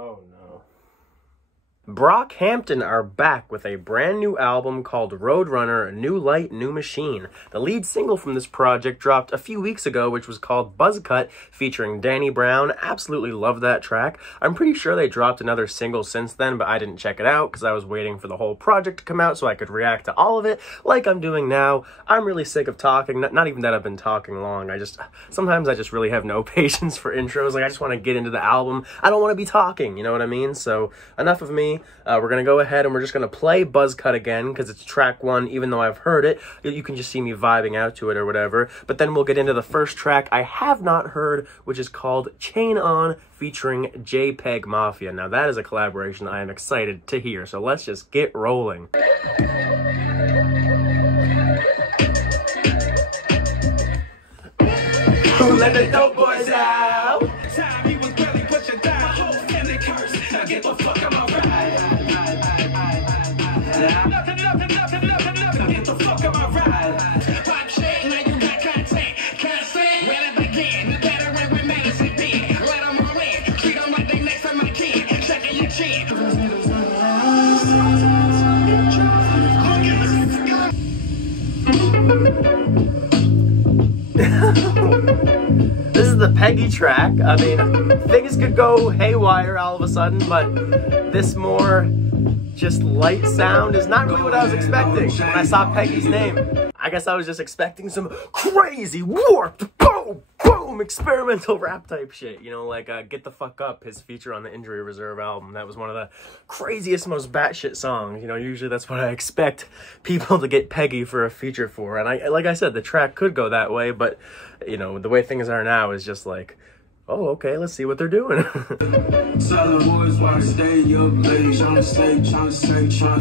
Oh no. Brockhampton are back with a brand new album called Roadrunner, New Light, New Machine. The lead single from this project dropped a few weeks ago, which was called Buzzcut, featuring Danny Brown. Absolutely love that track. I'm pretty sure they dropped another single since then, but I didn't check it out because I was waiting for the whole project to come out so I could react to all of it like I'm doing now. I'm really sick of talking. Not even that I've been talking long. Sometimes I just really have no patience for intros. Like, I just want to get into the album. I don't want to be talking, you know what I mean? So enough of me. We're going to go ahead and we're just going to play Buzzcut again because it's track 1, even though I've heard it. You can just see me vibing out to it or whatever. But then we'll get into the first track I have not heard, which is called Chain On, featuring JPEG Mafia. Now that is a collaboration I am excited to hear, so let's just get rolling. Who let the dope boys out? Time he was barely pushing down. My whole family curse. Now get the fuck out my ride. Nothing. Get the fuck out my ride. Pop shit, now you got content. Consent, where it begin. The better when we manage to be. Let them all in. Treat them like they next to my kid. Checking your chin. This is the Peggy track. I mean, things could go haywire all of a sudden, but this more just light sound is not really what I was expecting when I saw Peggy's name. I guess I was just expecting some crazy, warped, boom, boom, experimental rap type shit. You know, like Get the Fuck Up, his feature on the Injury Reserve album. That was one of the craziest, most batshit songs. You know, usually that's what I expect people to get Peggy for a feature for. And like I said, the track could go that way, but, you know, the way things are now is just like, oh, okay, let's see what they're doing. Selling boys while stay up late. Tryna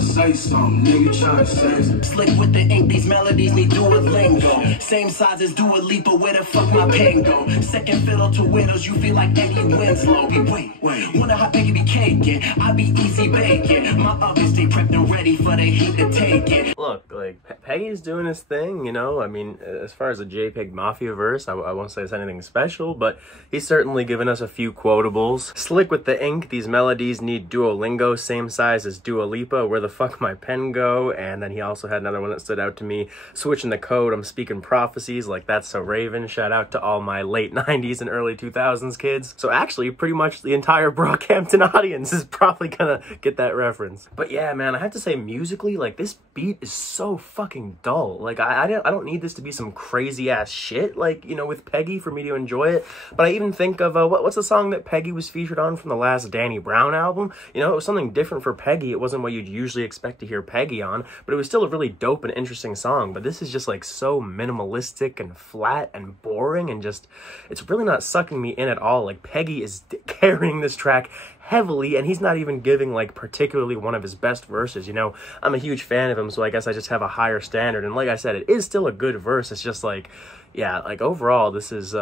say something. Nigga tryna say. Slick with the ink, these melodies need Duolingo. Same size as Dua Lipa, where the fuck my pen go? Second fiddle to widows, you feel like Eddie Winslow. Wait, wonder how big it be caking. I be easy baking. My ovens, they prepped and ready for the heat to take it. Look, like, Peggy's doing his thing, you know? I mean, as far as the JPEG Mafia verse, I won't say it's anything special, but he's certainly given us a few quotables. Slick with the ink, these melodies need Duolingo, same size as Dua Lipa, where the fuck my pen go? And then he also had another one that stood out to me, switching the code, I'm speaking prophecies, like That's So Raven. Shout out to all my late 90s and early 2000s kids. So actually, pretty much the entire Brockhampton audience is probably gonna get that reference. But yeah, man, I have to say, musically, like, this beat is so fucking dull. Like, I don't need this to be some crazy ass shit, like, you know, with Peggy for me to enjoy it. But I even think of what's the song that Peggy was featured on from the last Danny Brown album? You know, it was something different for Peggy. It wasn't what you'd usually expect to hear Peggy on, but it was still a really dope and interesting song. But this is just like so minimalistic and flat and boring, and just, it's really not sucking me in at all. Like, Peggy is carrying this track heavily, and he's not even giving like particularly one of his best verses. You know, I'm a huge fan of him, so I guess I just have a higher standard. And like I said, it is still a good verse. It's just like, yeah, like overall, this is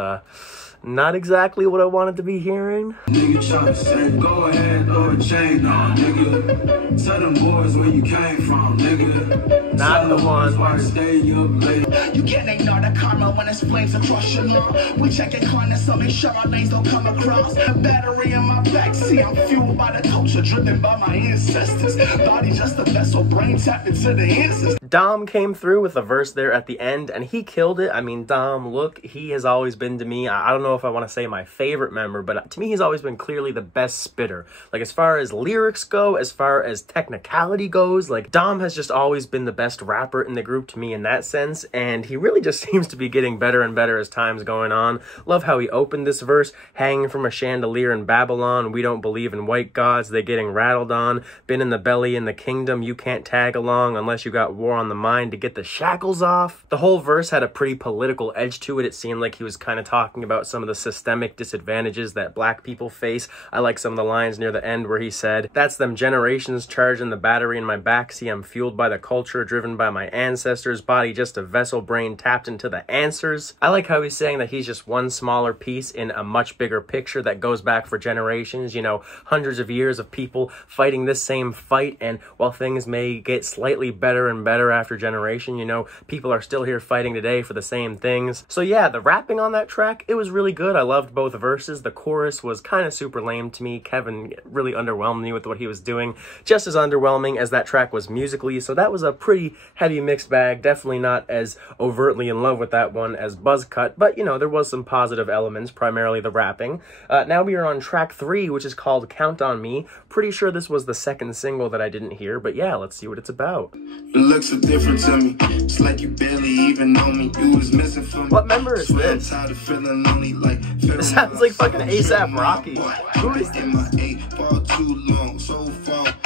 not exactly what I wanted to be hearing. Nigga tryna say, go ahead, throw a chain on, nigga. Tell them boys where you came from, nigga. Not the one. Why stay up late. You can't ignore the karma when it's flames across your lawn. We checking corners, so make sure our names don't come across. The battery in my back, see I'm fueled by the culture, driven by my ancestors. Body just a vessel, brain tapped into the answers. Dom came through with a verse there at the end, and he killed it. I mean, Dom, look, he has always been to me, I don't know if I want to say my favorite member, but to me he's always been clearly the best spitter. Like, as far as lyrics go, as far as technicality goes, like, Dom has just always been the best rapper in the group to me in that sense, and he really just seems to be getting better and better as time's going on. Love how he opened this verse, hanging from a chandelier in Babylon, we don't believe in white gods, they getting rattled on, been in the belly in the kingdom, you can't tag along unless you got war on the mind to get the shackles off. The whole verse had a pretty political edge to it. It seemed like he was kind of talking about some of the systemic disadvantages that black people face. I like some of the lines near the end where he said, that's them generations charging the battery in my back, see I'm fueled by the culture, driven by my ancestors, body just a vessel, brain tapped into the answers. I like how he's saying that he's just one smaller piece in a much bigger picture that goes back for generations, you know, hundreds of years of people fighting this same fight, and while things may get slightly better and better after generation, you know, people are still here fighting today for the same things. So yeah, the rapping on that track, it was really good. I loved both verses. The chorus was kind of super lame to me. Kevin really underwhelmed me with what he was doing, just as underwhelming as that track was musically, so that was a pretty heavy mixed bag. Definitely not as overtly in love with that one as Buzzcut, but you know, there was some positive elements, primarily the rapping. Now we are on track 3, which is called Count on Me. Pretty sure this was the second single that I didn't hear, but yeah, let's see what it's about. It looks so different to me. It's like you barely even know me. You was missing from what member is this? This sounds like fucking A$AP Rocky. Who is this?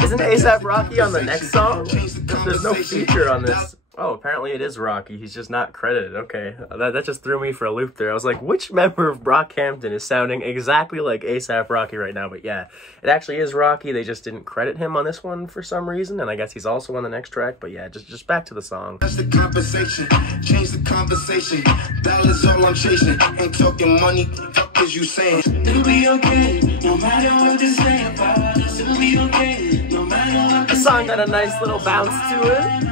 Isn't A$AP Rocky on the next song? There's no feature on this. Oh, apparently it is Rocky. He's just not credited. Okay, that just threw me for a loop there. I was like, which member of Brockhampton is sounding exactly like A$AP Rocky right now? But yeah, it actually is Rocky. They just didn't credit him on this one for some reason, and I guess he's also on the next track. But yeah, just back to the song. That's the conversation. Change the conversation. Dollars all I'm chasing. Ain't talking money. Fuck is you saying? It'll be okay. No matter what they say about us. It'll be okay. No matter what. The song got a nice little bounce to it.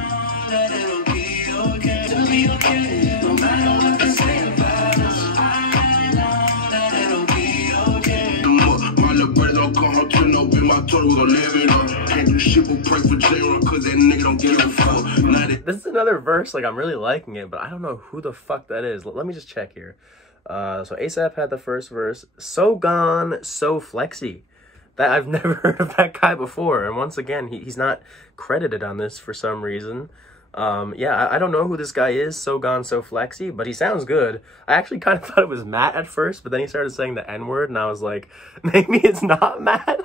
This is another verse, like I'm really liking it, but I don't know who the fuck that is. Let me just check here. So A$AP had the first verse. So gone, so flexy. That I've never heard of that guy before, and once again, he's not credited on this for some reason. Yeah, I don't know who this guy is, So Gone, So Flexy, but he sounds good. I actually kind of thought it was Matt at first, but then he started saying the N-word, and I was like, maybe it's not Matt?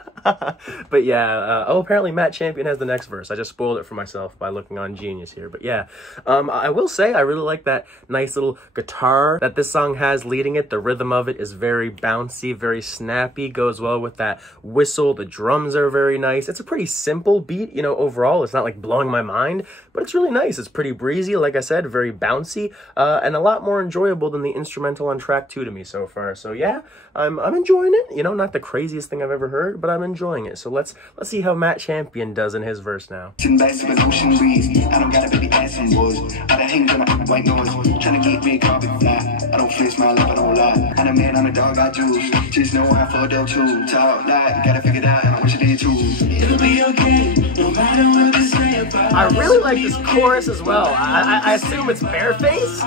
But yeah, oh, apparently Matt Champion has the next verse. I just spoiled it for myself by looking on Genius here, but yeah. I will say, I really like that nice little guitar that this song has leading it. The rhythm of it is very bouncy, very snappy, goes well with that whistle. The drums are very nice. It's a pretty simple beat, you know, overall. It's not like blowing my mind, but it's really nice. It's pretty breezy, like I said, very bouncy, and a lot more enjoyable than the instrumental on track 2 to me so far. So yeah, I'm enjoying it. You know, not the craziest thing I've ever heard, but I'm enjoying it. So let's see how Matt Champion does in his verse now. I don't got a baby ass and boys. I done hang on my white noise. Trying to keep me confident. I don't face my life, I don't lie. I'm a man, I'm a dog, I choose. Just know I'm for the two. Talk like, gotta figure it out, and I wish I did too. It'll be okay, no matter what they say about. I really like this chorus as well. I assume it's Bareface?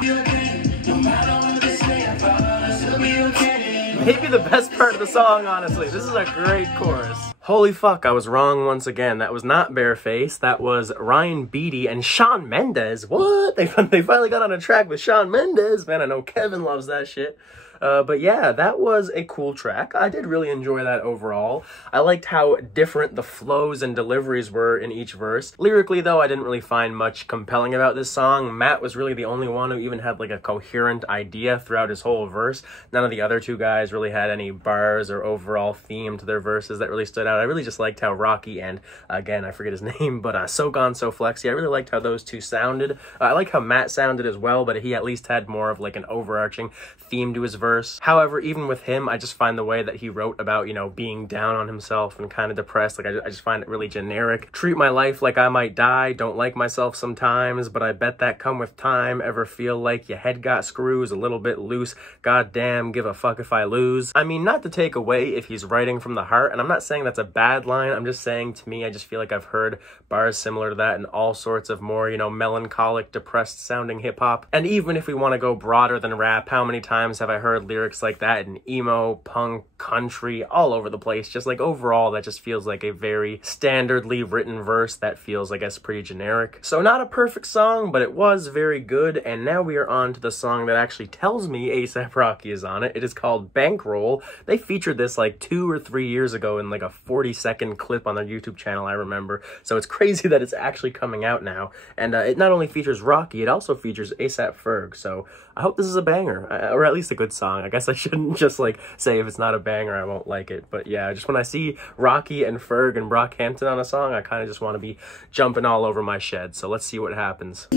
Maybe the best part of the song, honestly. This is a great chorus. Holy fuck, I was wrong once again. That was not Bareface. That was Ryan Beatty and Shawn Mendes. What? They finally got on a track with Shawn Mendes. Man, I know Kevin loves that shit. But yeah, that was a cool track. I did really enjoy that overall. I liked how different the flows and deliveries were in each verse. Lyrically, though, I didn't really find much compelling about this song. Matt was really the only one who even had like a coherent idea throughout his whole verse. None of the other two guys really had any bars or overall theme to their verses that really stood out. I really just liked how Rocky and, again, I forget his name, but So Gone, So Flexy, I really liked how those two sounded. I like how Matt sounded as well, but he at least had more of like an overarching theme to his verse. However, even with him, I just find the way that he wrote about, you know, being down on himself and kind of depressed, like I just find it really generic. Treat my life like I might die, don't like myself sometimes, but I bet that come with time. Ever feel like your head got screws a little bit loose? Goddamn, give a fuck if I lose. I mean, not to take away if he's writing from the heart, and I'm not saying that's a bad line, I'm just saying to me, I just feel like I've heard bars similar to that in all sorts of more, you know, melancholic, depressed sounding hip-hop. And even if we want to go broader than rap, how many times have I heard lyrics like that in emo, punk, country, all over the place? Just like overall, that just feels like a very standardly written verse that feels, I guess, pretty generic. So not a perfect song, but it was very good. And now we are on to the song that actually tells me A$AP Rocky is on it. It is called Bankroll. They featured this like 2 or 3 years ago in like a 40-second clip on their YouTube channel, I remember. So it's crazy that it's actually coming out now. And it not only features Rocky, it also features A$AP Ferg. So I hope this is a banger, or at least a good song. I guess I shouldn't just like say if it's not a banger I won't like it, but yeah, just when I see Rocky and Ferg and Brockhampton on a song, I kind of just want to be jumping all over my shed. So let's see what happens.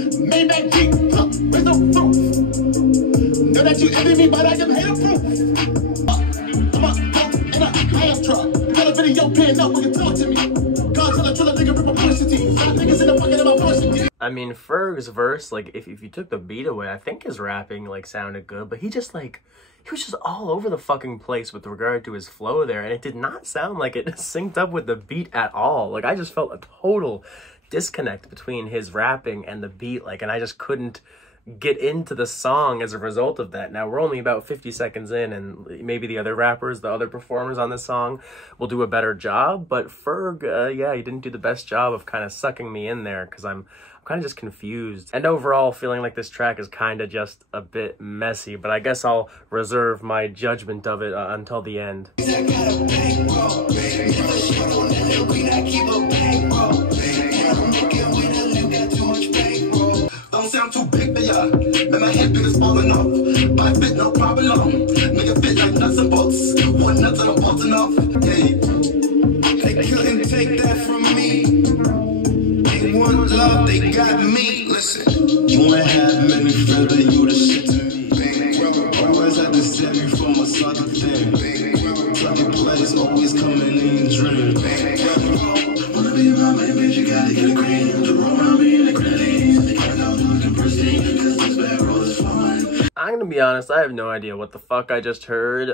I mean, Ferg's verse, like, if you took the beat away, I think his rapping, like, sounded good, but he was just all over the fucking place with regard to his flow there, and it did not sound like it synced up with the beat at all. Like, I just felt a total disconnect between his rapping and the beat, like, and I just couldn't get into the song as a result of that. Now, we're only about 50 seconds in, and maybe the other rappers, the other performers on this song will do a better job, but Ferg, yeah, he didn't do the best job of kind of sucking me in there, because I'm kind of just confused, and overall feeling like this track is kind of just a bit messy, but I guess I'll reserve my judgment of it until the end. Don't sound too big for ya. Man, my head big is falling off. By fit, no problem. Make it fit like nuts and bolts. One nuts and I'm bolting off. Hey, they couldn't take that from me. They want love, they got me. Listen, you ain't have many friends, but you the shit to me. Always had to save you from a sucker thing. Sucker place always coming in dream. Wanna be around my bitch, you gotta get a green. To roll around me in the granny. I'm gonna be honest, I have no idea what the fuck I just heard.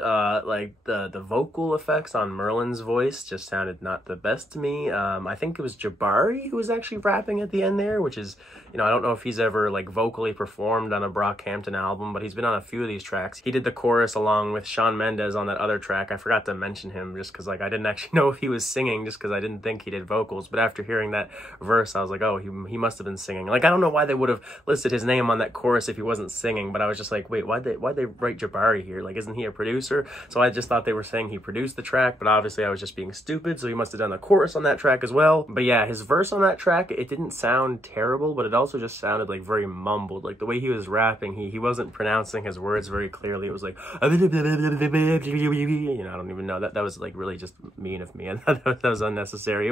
Like, the vocal effects on Merlin's voice just sounded not the best to me. I think it was Jabari who was actually rapping at the end there, which is, you know, I don't know if he's ever, like, vocally performed on a Brockhampton album, but he's been on a few of these tracks. He did the chorus along with Shawn Mendes on that other track. I forgot to mention him just because, like, I didn't actually know if he was singing just because I didn't think he did vocals, but after hearing that verse, I was like, oh, he must have been singing. Like, I don't know why they would have listed his name on that chorus if he wasn't singing, but I was just like, wait, why'd they write Jabari here? Like, isn't he a producer? So I just thought they were saying he produced the track, but obviously I was just being stupid, so he must have done the chorus on that track as well. But yeah, his verse on that track, it didn't sound terrible, but it also just sounded like very mumbled. Like, the way he was rapping, he wasn't pronouncing his words very clearly. It was like, you know, I don't even know. That was, like, really just mean of me. I thought that was unnecessary.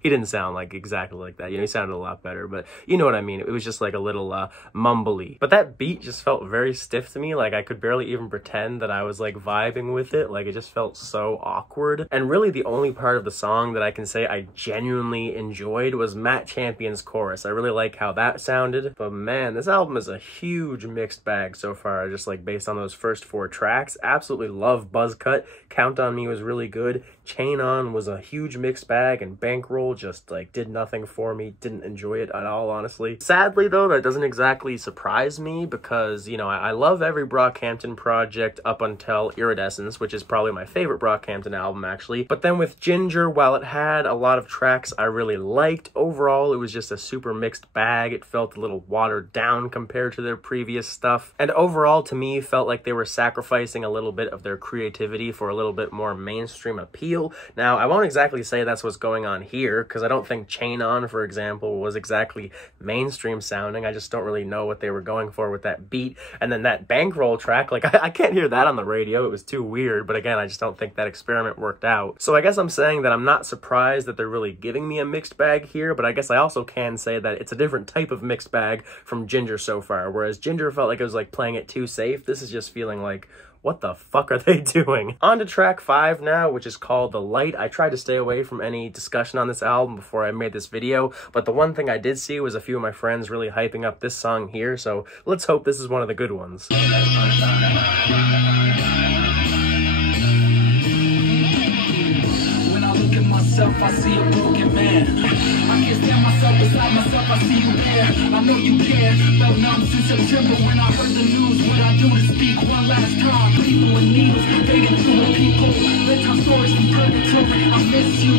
He didn't sound like exactly like that. You know, he sounded a lot better, but you know what I mean. It was just like a little mumbly. But that beat just felt very stiff to me. Like, I could barely even pretend that I was, like, vibing with it. Like, it just felt so awkward. And really the only part of the song that I can say I genuinely enjoyed was Matt Champion's chorus. I really like how that sounded. But man, this album is a huge mixed bag so far, just like based on those first 4 tracks. Absolutely love Buzzcut. Count on Me was really good. Chain On was a huge mixed bag, and Bankroll just, like, did nothing for me. Didn't enjoy it at all, honestly. Sadly, though, that doesn't exactly surprise me because, you know, I love every Brockhampton project up until Iridescence, which is probably my favorite Brockhampton album, actually. But then with Ginger, while it had a lot of tracks I really liked, overall, it was just a super mixed bag. It felt a little watered down compared to their previous stuff. And overall, to me, felt like they were sacrificing a little bit of their creativity for a little bit more mainstream appeal. Now, I won't exactly say that's what's going on here, because I don't think Chain On, for example, was exactly mainstream sounding. I just don't really know what they were going for with that beat. And then that Bankroll track, like, I can't hear that on the radio. It was too weird, but again, I just don't think that experiment worked out. So I guess I'm saying that I'm not surprised that they're really giving me a mixed bag here, but I guess I also can say that it's a different type of mixed bag from Ginger so far, whereas Ginger felt like it was, like, playing it too safe. This is just feeling like, what the fuck are they doing? On to track 5 now, which is called The Light. I tried to stay away from any discussion on this album before I made this video, but the one thing I did see was a few of my friends really hyping up this song here, so let's hope this is one of the good ones. I see a broken man. I can't stand myself beside myself. I see you there. I know you care. Felt numb since September when I heard the news. What I do to speak one last time. People in needles fading through the people. Bedtime stories from purgatory. I miss you.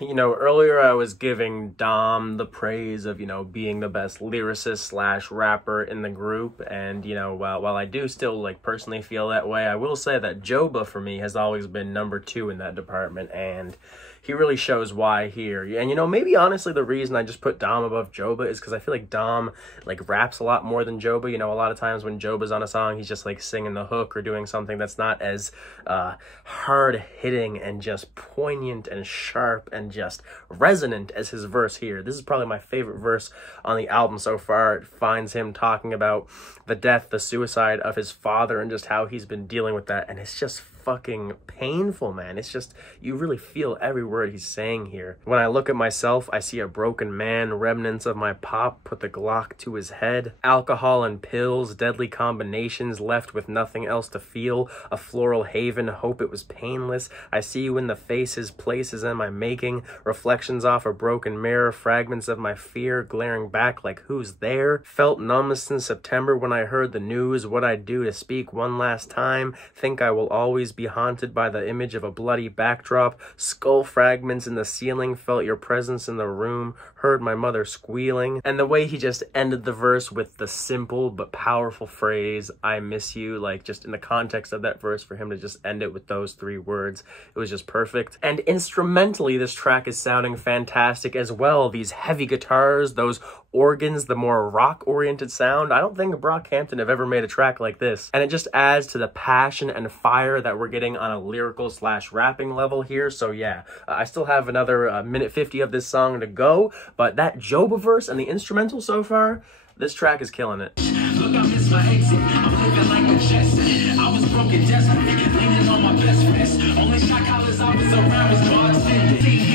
You know, earlier I was giving Dom the praise of, you know, being the best lyricist slash rapper in the group, and, you know, while I do still, like, personally feel that way, I will say that Joba, for me, has always been number 2 in that department, and he really shows why here. And, you know, maybe honestly the reason I just put Dom above Joba is because I feel like Dom, like, raps a lot more than Joba. You know, a lot of times when Joba's on a song, he's just, like, singing the hook or doing something that's not as hard-hitting and just poignant and sharp and just just resonant as his verse here. This is probably my favorite verse on the album so far. It finds him talking about the death, the suicide of his father, and just how he's been dealing with that, and it's just fucking painful, man. It's just, you really feel every word he's saying here. When I look at myself, I see a broken man, remnants of my pop put the Glock to his head, alcohol and pills, deadly combinations, left with nothing else to feel, a floral haven, hope it was painless. I see you in the faces, places in my making, reflections off a broken mirror, fragments of my fear glaring back like who's there. Felt numbness in September when I heard the news, what I'd do to speak one last time, think I will always be haunted by the image of a bloody backdrop, skull fragments in the ceiling, felt your presence in the room, heard my mother squealing. And the way he just ended the verse with the simple but powerful phrase, I miss you, like just in the context of that verse, for him to just end it with those 3 words, it was just perfect. And instrumentally, this track is sounding fantastic as well. These heavy guitars, those organs, the more rock-oriented sound. I don't think Brockhampton have ever made a track like this. And it just adds to the passion and fire that we're getting on a lyrical / rapping level here. So yeah, I still have another minute 50 of this song to go, but that Joba verse and the instrumental so far, this track is killing it. Look, I miss my exit. I'm living like a Jetson. I was broken, desperate, leaning on my best friends. Only shot collars I was around was bartending.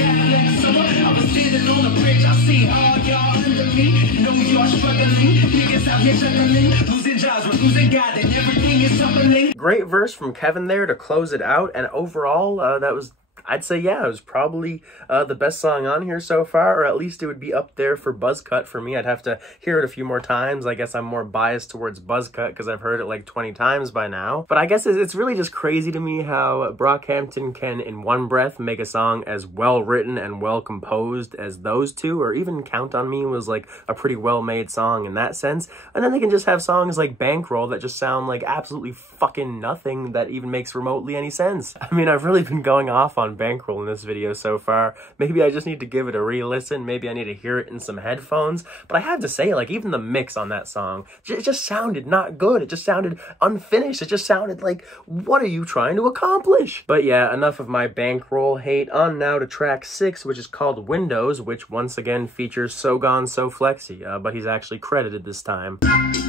I was standing on the bridge. I see all y'all under me. Know you're struggling. Niggas out here juggling. Losing jobs, we're losing God, and everything is tumbling. Great verse from Kevin there to close it out. And overall, that was, I'd say, yeah, it was probably the best song on here so far, or at least it would be up there for Buzzcut for me. I'd have to hear it a few more times. I guess I'm more biased towards Buzzcut because I've heard it like 20 times by now. But I guess it's really just crazy to me how Brockhampton can, in one breath, make a song as well written and well composed as those two, or even Count on Me was like a pretty well made song in that sense. And then they can just have songs like Bankroll that just sound like absolutely fucking nothing that even makes remotely any sense. I mean, I've really been going off on Bankroll in this video so far. Maybe I just need to give it a re-listen. Maybe I need to hear it in some headphones. But I have to say, like, even the mix on that song, it just sounded not good. It just sounded unfinished. It just sounded like, what are you trying to accomplish? But yeah, enough of my Bankroll hate. On now to track 6, which is called Windows, which once again features So Gone So Flexy, but he's actually credited this time.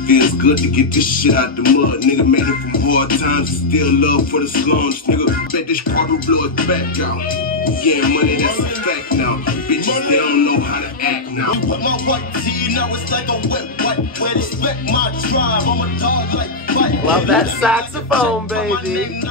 Feels good to get this shit out the mud. Nigga made it from hard times, still love for the slums. Nigga, bet this part will blow it back out. Yeah, money, that's a fact now. Bitches, they don't know how to act now. You put my white tee, now it's like a wet way. Respect my drive, I'm a dog like fight. Love that saxophone, baby.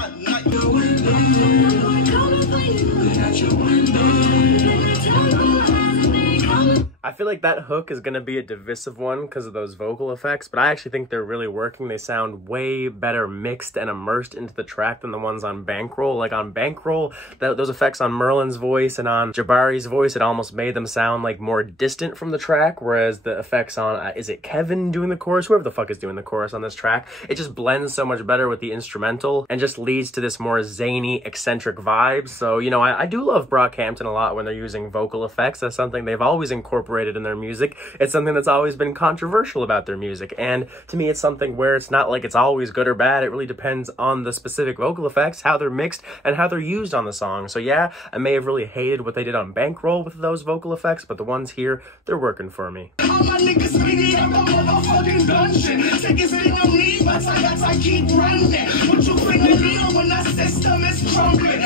I feel like that hook is going to be a divisive one because of those vocal effects, but I actually think they're really working. They sound way better mixed and immersed into the track than the ones on Bankroll. Like on Bankroll, those effects on Merlin's voice and on Jabari's voice, it almost made them sound like more distant from the track, whereas the effects on, is it Kevin doing the chorus? Whoever the fuck is doing the chorus on this track, it just blends so much better with the instrumental and just leads to this more zany, eccentric vibe. So, you know, I do love Brockhampton a lot when they're using vocal effects. That's something they've always incorporated in their music. It's something that's always been controversial about their music, and to me it's something where it's not like it's always good or bad. It really depends on the specific vocal effects, how they're mixed, and how they're used on the song. So yeah, I may have really hated what they did on Bankroll with those vocal effects, but the ones here, they're working for me. All my niggas speedy up a motherfucking dungeon. Tickets ain't no need, but I keep running. What you bring the needle when that system is crumbling?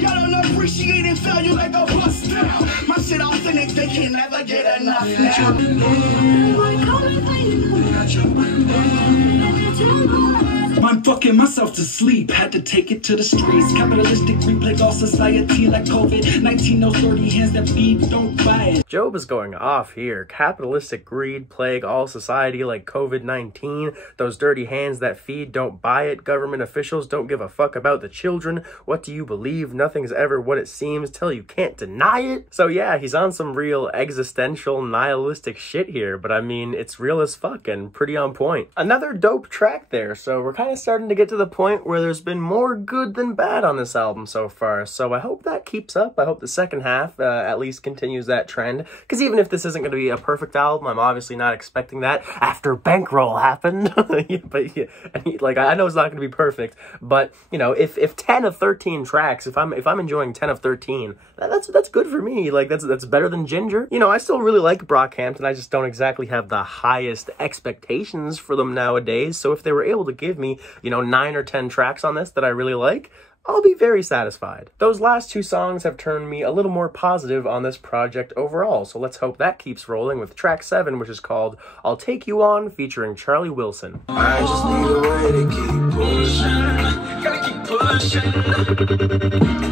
Y'all don't appreciate it, fail you like a bust down. My shit authentic, they can never get enough now. I'm fucking myself to sleep, had to take it to the streets. Capitalistic replay all society like COVID-19, no 30 hands that feed, don't buy it. Job is going off here. Capitalistic greed plague all society like COVID-19. Those dirty hands that feed, don't buy it. Government officials don't give a fuck about the children. What do you believe? Nothing's ever what it seems till you can't deny it. So yeah, he's on some real existential nihilistic shit here, but I mean, it's real as fuck and pretty on point. Another dope track there, so we're kind of starting to get to the point where there's been more good than bad on this album so far, so I hope that keeps up. I hope the second half at least continues that trend, because even if this isn't going to be a perfect album, I'm obviously not expecting that after Bankroll happened. But yeah, like, I know it's not going to be perfect, but you know, if 10 of 13 tracks, if I'm enjoying 10 10 of 13. That's good for me. Like, that's better than Ginger. You know, I still really like Brockhampton. I just don't exactly have the highest expectations for them nowadays. So if they were able to give me, you know, 9 or 10 tracks on this that I really like, I'll be very satisfied. Those last 2 songs have turned me a little more positive on this project overall, so let's hope that keeps rolling with track 7, which is called I'll Take You On, featuring Charlie Wilson. I just need a way to keep pushing, gotta keep pushing.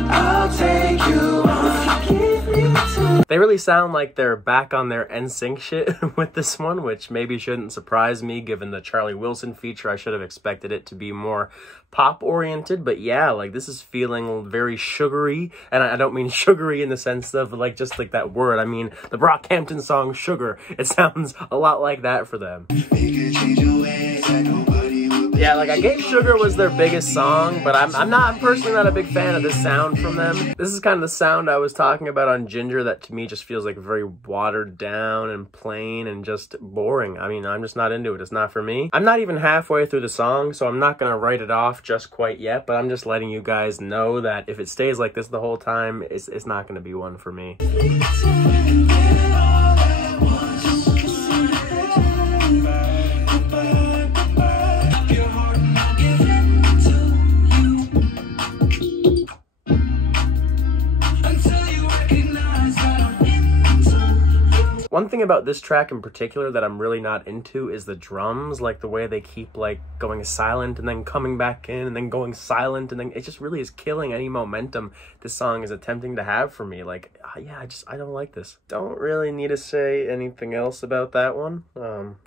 I'll take you on, give me to. They really sound like they're back on their NSYNC shit with this one, which maybe shouldn't surprise me given the Charlie Wilson feature. I should have expected it to be more pop-oriented, but yeah, like, this is feeling very sugary, and I don't mean sugary in the sense of, like, just like that word. I mean the Brockhampton song Sugar. It sounds a lot like that for them. Yeah, like, I gave Sugar was their biggest song, but I'm personally not a big fan of this sound from them. This is kind of the sound I was talking about on Ginger that to me just feels like very watered down and plain and just boring. I mean, I'm just not into it. It's not for me. I'm not even halfway through the song, so I'm not gonna write it off just quite yet, but I'm just letting you guys know that if it stays like this the whole time, it's not gonna be one for me. One thing about this track in particular that I'm really not into is the drums, like the way they keep like going silent and then coming back in and then going silent, and then it just really is killing any momentum this song is attempting to have for me. Like, yeah, I don't like this. Don't really need to say anything else about that one.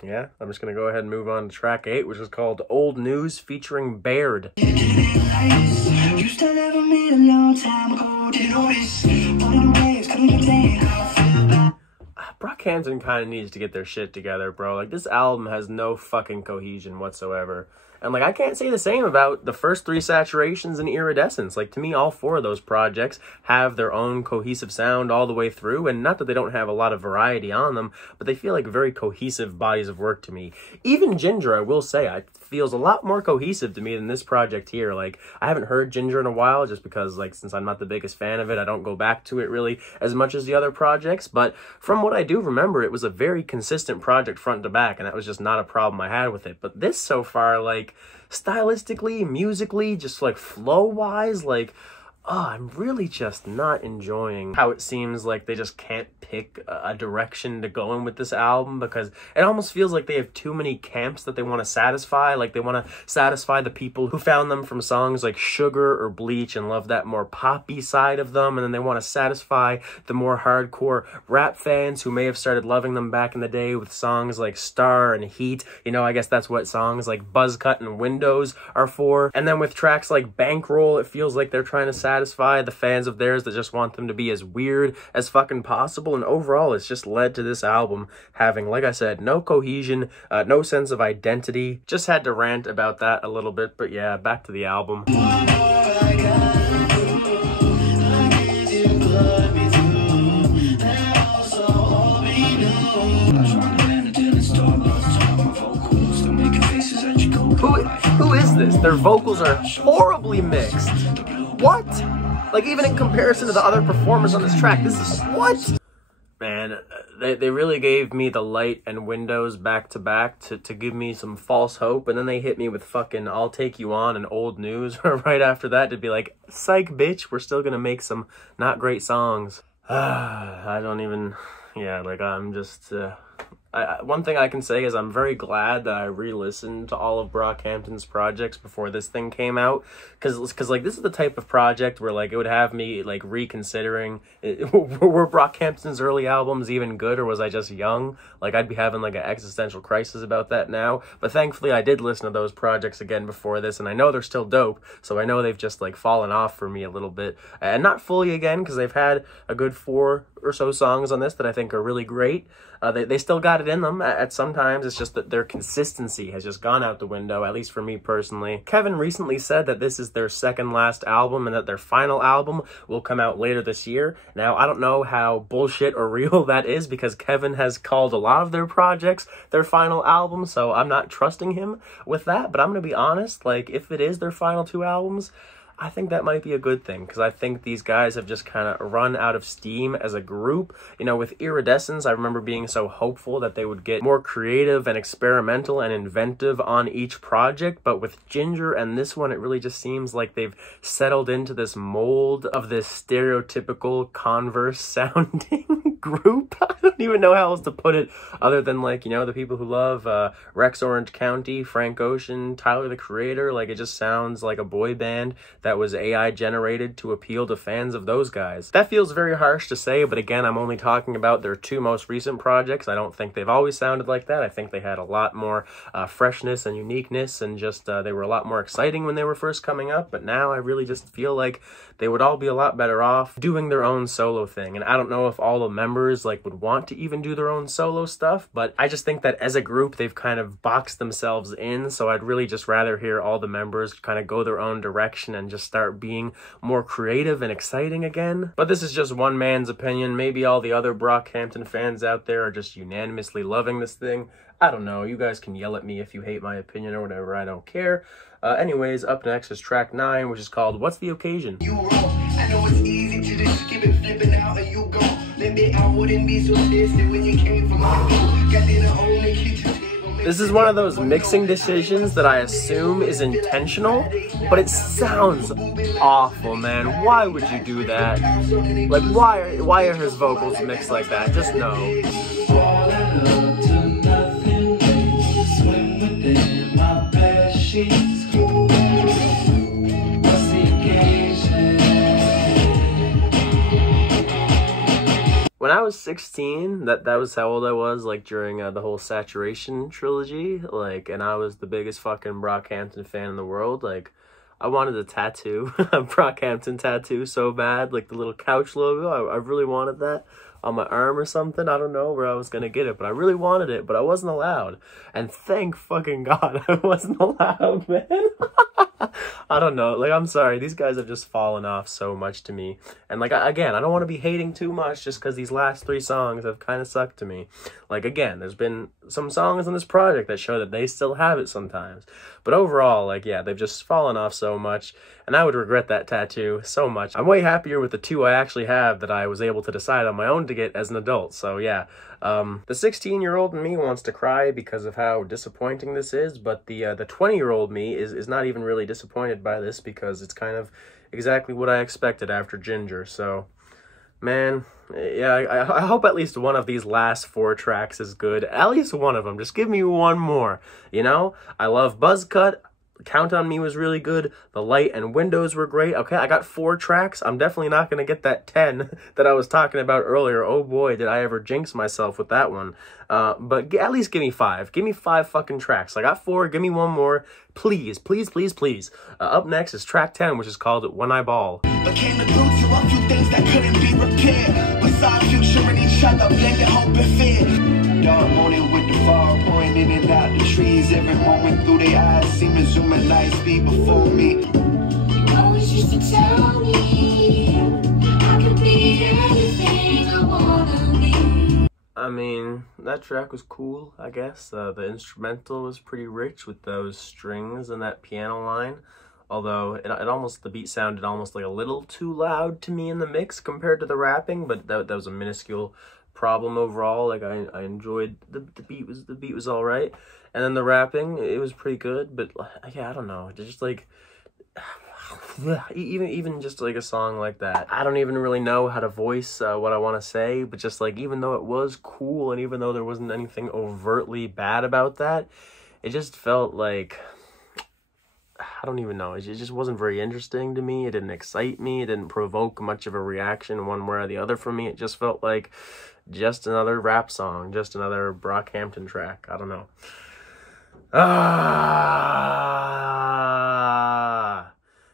Yeah, I'm just gonna go ahead and move on to track 8, which is called Old News, featuring Baird. Used to never meet a long time ago, didn't notice. One of the waves couldn't contain how I feel about. Brockhampton kind of needs to get their shit together, bro. Like, this album has no fucking cohesion whatsoever. And, like, I can't say the same about the first 3 Saturations and Iridescence. Like, to me, all 4 of those projects have their own cohesive sound all the way through. And not that they don't have a lot of variety on them, but they feel like very cohesive bodies of work to me. Even Ginger, I will say, feels a lot more cohesive to me than this project here. Like, I haven't heard Ginger in a while just because, like, since I'm not the biggest fan of it, I don't go back to it really as much as the other projects. But from what I do remember, it was a very consistent project front to back, and that was just not a problem I had with it. But this so far, like, stylistically, musically, just like flow-wise, like, I'm really just not enjoying how it seems like they just can't pick a direction to go in with this album, because it almost feels like they have too many camps that they want to satisfy. Like, they want to satisfy the people who found them from songs like Sugar or Bleach and love that more poppy side of them, and then they want to satisfy the more hardcore rap fans who may have started loving them back in the day with songs like Star and Heat. You know, I guess that's what songs like Buzzcut and Windows are for. And then with tracks like Bankroll, it feels like they're trying to satisfy the fans of theirs that just want them to be as weird as fucking possible. And overall, it's just led to this album having, like I said, no cohesion, no sense of identity. Just had to rant about that a little bit, but yeah, back to the album. Who is this? Their vocals are horribly mixed. What? Like, even in comparison to the other performers on this track, this is what? Man, they really gave me the Light and Windows back to back to give me some false hope, and then they hit me with fucking I'll Take You On and Old News right after that to be like, psych, bitch, we're still gonna make some not great songs. I don't even, yeah, like, I'm just, one thing I can say is I'm very glad that I re-listened to all of Brockhampton's projects before this thing came out, because like, this is the type of project where, like, it would have me, like, reconsidering, were Brockhampton's early albums even good, or was I just young? Like, I'd be having, like, an existential crisis about that now, but thankfully I did listen to those projects again before this, and I know they're still dope, so I know they've just, like, fallen off for me a little bit, and not fully again, because they've had a good 4 or so songs on this that I think are really great. They still got it in them at sometimes. It's just that their consistency has just gone out the window, at least for me personally. Kevin recently said that this is their second last album and that their final album will come out later this year. Now, I don't know how bullshit or real that is, because Kevin has called a lot of their projects their final album, so I'm not trusting him with that. But I'm gonna be honest, like, if it is their final 2 albums, I think that might be a good thing, because I think these guys have just kind of run out of steam as a group. You know, with Iridescence, I remember being so hopeful that they would get more creative and experimental and inventive on each project, but with Ginger and this one, it really just seems like they've settled into this mold of this stereotypical Converse sounding group. I don't even know how else to put it other than, like, you know, the people who love Rex Orange County, Frank Ocean, Tyler the Creator. Like, it just sounds like a boy band that was AI generated to appeal to fans of those guys. That feels very harsh to say, but again, I'm only talking about their two most recent projects. I don't think they've always sounded like that. I think they had a lot more freshness and uniqueness, and just they were a lot more exciting when they were first coming up, but now I really just feel like they would all be a lot better off doing their own solo thing. And I don't know if all the members like would want to even do their own solo stuff, but I just think that as a group they've kind of boxed themselves in, so I'd really just rather hear all the members kind of go their own direction and just start being more creative and exciting again. But this is just one man's opinion. Maybe all the other Brockhampton fans out there are just unanimously loving this thing. I don't know. You guys can yell at me if you hate my opinion or whatever. I don't care. Anyways, up next is track 9, which is called What's the Occasion? You wrong. I know it's easy to just skip it, flipping out, and you go. Maybe I wouldn't be so distant when you came from my view. Got dinner on the kitchen table. This is one of those mixing decisions that I assume is intentional, but it sounds awful, man. Why would you do that? Like, why are his vocals mixed like that? Just no. When I was 16, that was how old I was, like, during the whole Saturation trilogy, like, and I was the biggest fucking Brockhampton fan in the world. Like, I wanted a tattoo, a Brockhampton tattoo so bad, like the little couch logo. I really wanted that on my arm or something. I don't know where I was gonna get it, but I really wanted it, but I wasn't allowed. And thank fucking God I wasn't allowed, man. I don't know, like, I'm sorry, these guys have just fallen off so much to me. And, like, again, I don't want to be hating too much just because these last 3 songs have kind of sucked to me. Like, again, there's been some songs on this project that show that they still have it sometimes. But overall, like, yeah, they've just fallen off so much, and I would regret that tattoo so much. I'm way happier with the 2 I actually have that I was able to decide on my own to get as an adult, so yeah. The 16-year-old in me wants to cry because of how disappointing this is, but the 20-year-old me is not even really disappointed by this because it's kind of exactly what I expected after Ginger. So, man, yeah, I hope at least one of these last 4 tracks is good. At least one of them. Just give me one more, you know? I love Buzzcut. Count on Me was really good. The Light and Windows were great. Okay, I got 4 tracks. I'm definitely not going to get that 10 that I was talking about earlier. Oh boy, did I ever jinx myself with that one. But at least give me 5. Give me 5 fucking tracks. I got 4. Give me one more. Please, please, please, please. Up next is track 10, which is called When I Ball. But came to prove to a few things that couldn't be repaired. Besides future and each other, blended hope and fear. Dark morning with the fog pouring in and out the trees. Every moment through their eyes seem to zoom at light speed before me. You always used to tell me I could be anything I wanna be. I mean, that track was cool, I guess. The instrumental was pretty rich with those strings and that piano line. Although, the beat sounded almost like a little too loud to me in the mix compared to the rapping, but that was a minuscule problem overall. Like, I enjoyed the beat was all right, and then the rapping, it was pretty good. But yeah, I don't know, it's just like even just like a song like that, I don't even really know how to voice what I want to say. But just like, even though it was cool and even though there wasn't anything overtly bad about that, it just felt like, I don't even know, it just wasn't very interesting to me. It didn't excite me. It didn't provoke much of a reaction one way or the other from me. It just felt like just another rap song, just another Brockhampton track. I don't know.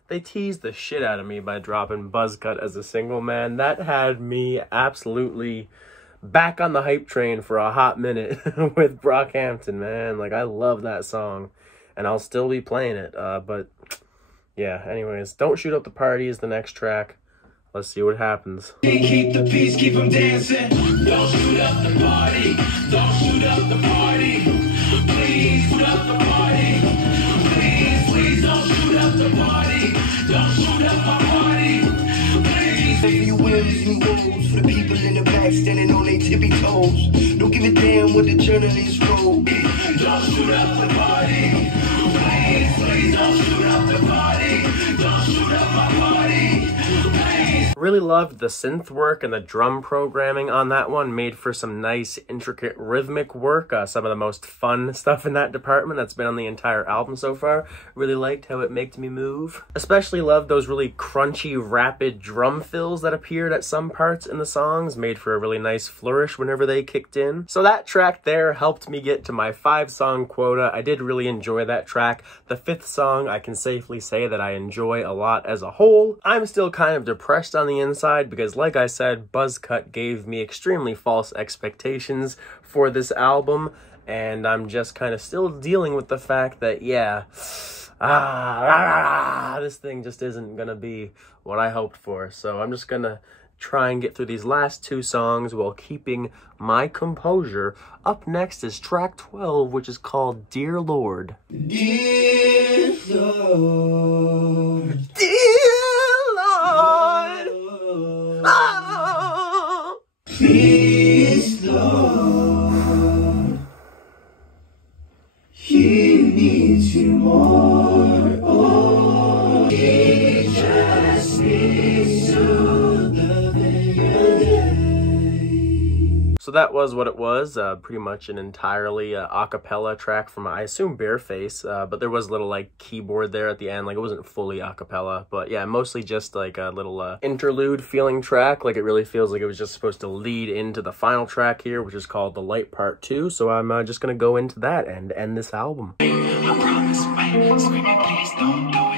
They teased the shit out of me by dropping Buzzcut as a single, man. That had me absolutely back on the hype train for a hot minute with Brockhampton, man. Like, I love that song, and I'll still be playing it. But yeah, anyways, Don't Shoot Up the Party is the next track. Let's see what happens. Keep the peace, keep them dancing. Don't shoot up the party. Don't shoot up the party. Please shoot up the party. Please, please don't shoot up the party. Don't shoot up my party, please. For you wills and woes, for the people in the back standing on their tippy toes. Don't give a damn what the journalists wrote. Don't shoot up the party, please, please. Don't shoot up the party, don't shoot up my party, please. Really loved the synth work and the drum programming on that one. Made for some nice, intricate rhythmic work. Some of the most fun stuff in that department that's been on the entire album so far. Really liked how it made me move. Especially loved those really crunchy, rapid drum fills that appeared at some parts in the songs. Made for a really nice flourish whenever they kicked in. So that track there helped me get to my 5-song quota. I did really enjoy that track. The 5th song, I can safely say that I enjoy a lot as a whole. I'm still kind of depressed on the inside because, like I said, Buzzcut gave me extremely false expectations for this album, and I'm just kind of still dealing with the fact that, yeah, this thing just isn't gonna be what I hoped for. So I'm just gonna try and get through these last 2 songs while keeping my composure. Up next is track 12, which is called Dear Lord. Dear Lord, Dear Lord, oh. please, Lord, he needs you more. Oh, he just needs to love in your day. So that was what it was, pretty much an entirely a cappella track from, I assume, Bareface, but there was a little, like, keyboard there at the end, like, it wasn't fully a cappella, but yeah, mostly just, like, a little interlude feeling track, like, it really feels like it was just supposed to lead into the final track here, which is called The Light Part 2, so I'm just gonna go into that and end this album. I promise, wait, screaming, please don't do it.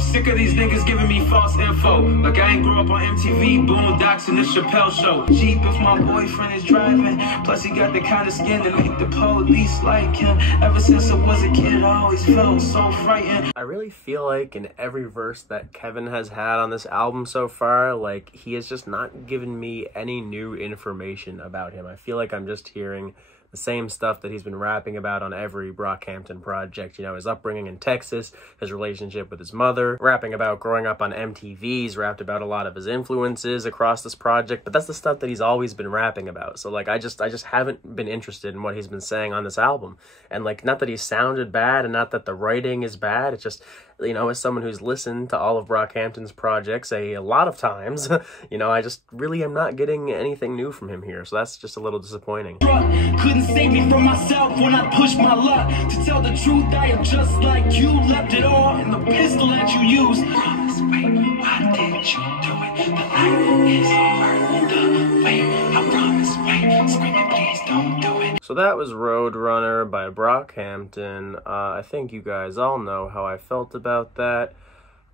Sick of these niggas giving me false info. Like I ain't grew up on MTV, Boondocks, and the Chappelle Show. Jeep if my boyfriend is driving. Plus he got the kind of skin to make the police like him. Ever since I was a kid, I always felt so frightened. I really feel like in every verse that Kevin has had on this album so far, like, he has just not given me any new information about him. I feel like I'm just hearing the same stuff that he's been rapping about on every Brockhampton project. You know, his upbringing in Texas, his relationship with his mother, rapping about growing up on MTV. He's rapped about a lot of his influences across this project, but that's the stuff that he's always been rapping about. So, like, I just haven't been interested in what he's been saying on this album. And, like, not that he sounded bad and not that the writing is bad, it's just, you know, as someone who's listened to all of Brockhampton's projects a lot of times, you know, I just really am not getting anything new from him here, so that's just a little disappointing. Couldn't save me from myself when I pushed my luck. To tell the truth, I am just like you. Left it all in the pistol that you used. Promise, wait, why did you do it? The light is worth the wait. I promise, wait, screaming, please don't do it. So that was Roadrunner by Brockhampton. I think you guys all know how I felt about that.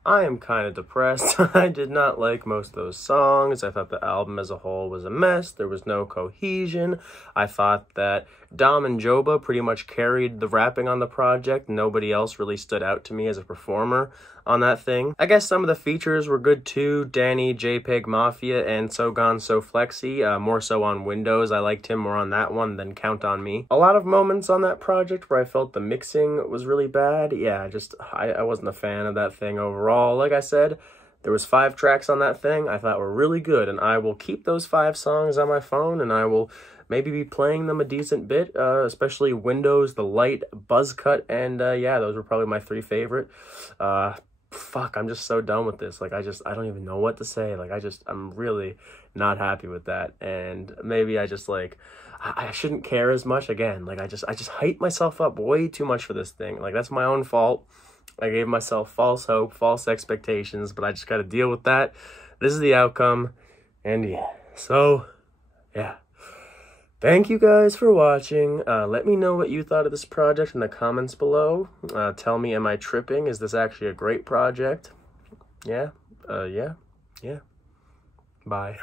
I am kind of depressed. I did not like most of those songs. I thought the album as a whole was a mess. There was no cohesion. I thought that Dom and Joba pretty much carried the rapping on the project. Nobody else really stood out to me as a performer on that thing. I guess some of the features were good too. Danny, JPEG Mafia, and So Gone So Flexy. More so on Windows. I liked him more on that one than Count On Me. A lot of moments on that project where I felt the mixing was really bad. Yeah, I wasn't a fan of that thing overall. Like I said, there was 5 tracks on that thing I thought were really good, and I will keep those 5 songs on my phone, and I will maybe be playing them a decent bit, especially Windows, The Light, Buzzcut, and yeah, those were probably my 3 favorite. Fuck, I'm just so done with this. Like, I don't even know what to say. Like, I'm really not happy with that. And maybe I just, like, I shouldn't care as much again. Like, I just hype myself up way too much for this thing. Like, that's my own fault. I gave myself false hope, false expectations, but I just gotta deal with that. This is the outcome. And yeah, so, yeah. Thank you guys for watching. Let me know what you thought of this project in the comments below. Tell me, am I tripping? Is this actually a great project? Yeah? Yeah? Bye.